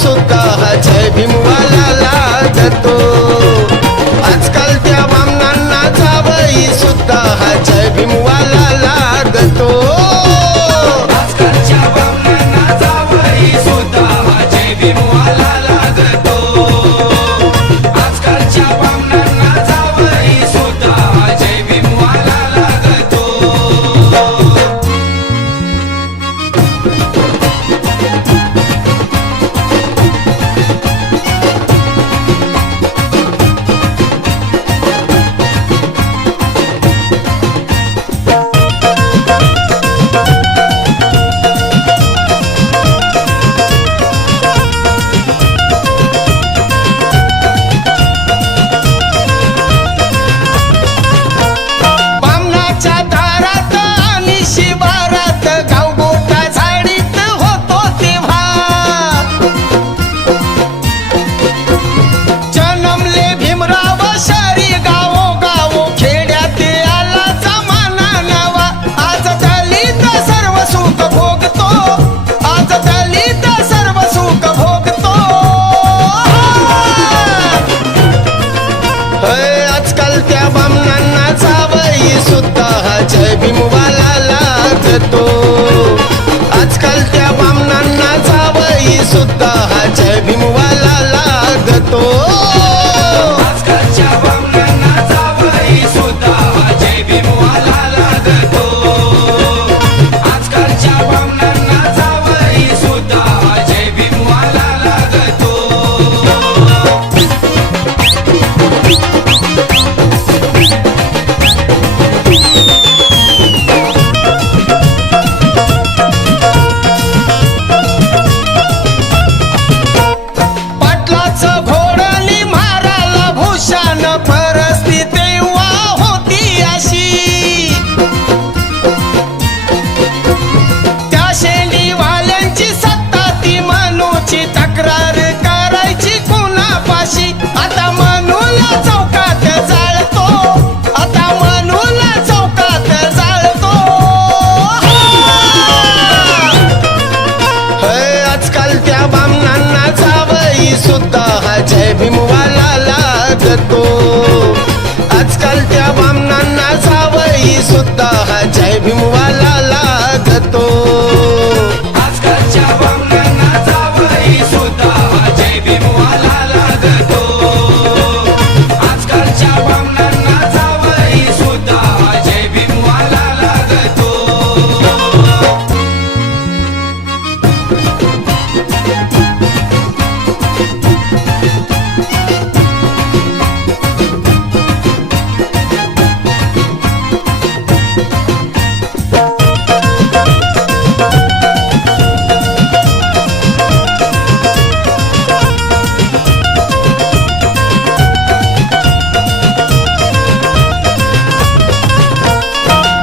सुद्धा हा जय भीमवाला लागतो. आजकाल त्या बामणांना जावई सुद्धा हा जय भीमवाला लागतो. आजकालच्या बामणांना जावई सुद्धा हा जय भीमवाला लागतो. आजकालच्या बामणांना जावई सुद्धा हा जय भीमवाला लागतो. बामणाच्या दारात आणि शिवारात गावगोटा झाडीत होतो तेव्हा जन्मले भीमराव शहरी गावोगाव खेड्यात आला जमाना नवा. आज दलित सर्व सुख भोगतो. आज दलित सर्व सुख भोगतो. आजकाल त्या बामणांना जावई सुद्धा हा जय भीमवाला लागतो. आजकाल त्या बामणांना जावई सुद्धा हा जय भीमवाला लागतो. आजकालच्या बामणांना जावई सुद्धा हा जय भीमवाला लागतो. आजकालच्या बामणांना जावई सुद्धा हा जय भीमवाला लागतो. पाटलाचं घोडणी माराला भूषण परस्ती तेव्हा होती अशी. त्या शेंडीवाल्यांची सत्ता ती मनूची तक्रार करायची कुणापाशी. आता मनूला चौकात जाळतो. आता मनूला चौकात जाळतो. आजकाल त्या बामणांना जावई सुद्धा हा जय भीमवाला लागतो. आजकाल त्या बामणांना जावई सुद्धा हा जय भीमवाला लागतो. आजकालच्या बामणांना जावई सुद्धा हा जय भीमवाला लागतो. आजकालच्या बामणांना जावई सुद्धा हा जय भीमवाला लागतो.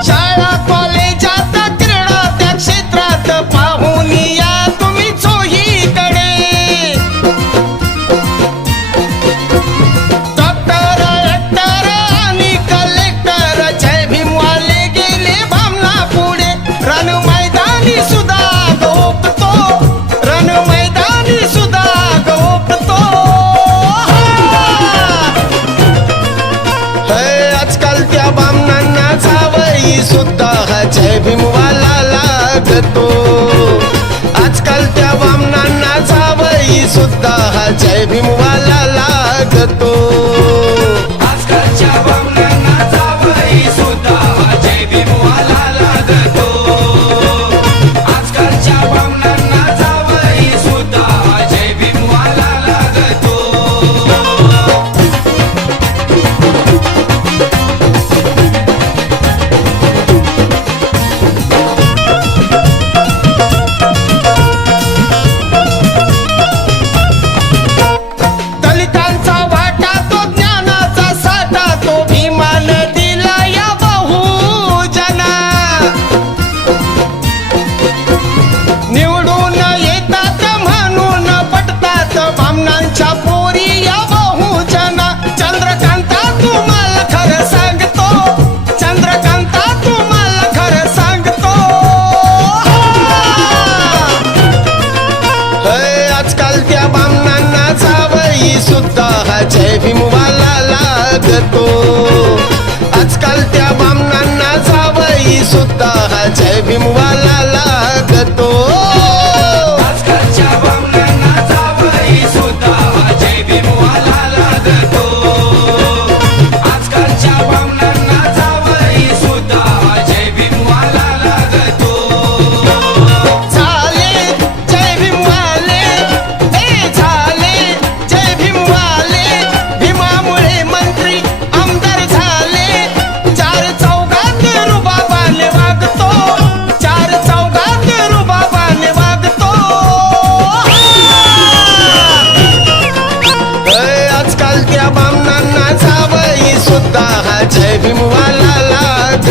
शाळा कॉलेजात क्रीडा त्या क्षेत्रात पाहून या तुम्ही चोहीकडे. डॉक्टर ऍक्टर आणि कलेक्टर जय भीमवाले गेले बामणा पुढे. रण मैदानी सुद्धा गोपतो. रण मैदानी सुद्धा गोपतो. आजकाल त्या बामणांना जावई सुद्धा हा जय भीमवाला लागतो. आजकाल त्या बामणांना जावई सुद्धा हा जय भीमवाला लागतो. आजकालच्या बामणांना जावई सुद्धा हा जय भीमवाला लागतो. आजकालच्या बामणांना जावई सुद्धा हा जय भीमवाला लागतो. दलितांचा वाटा तो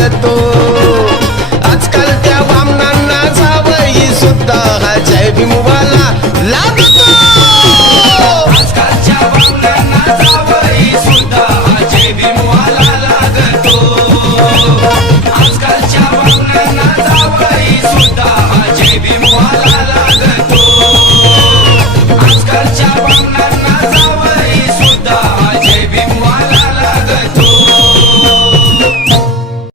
लागतो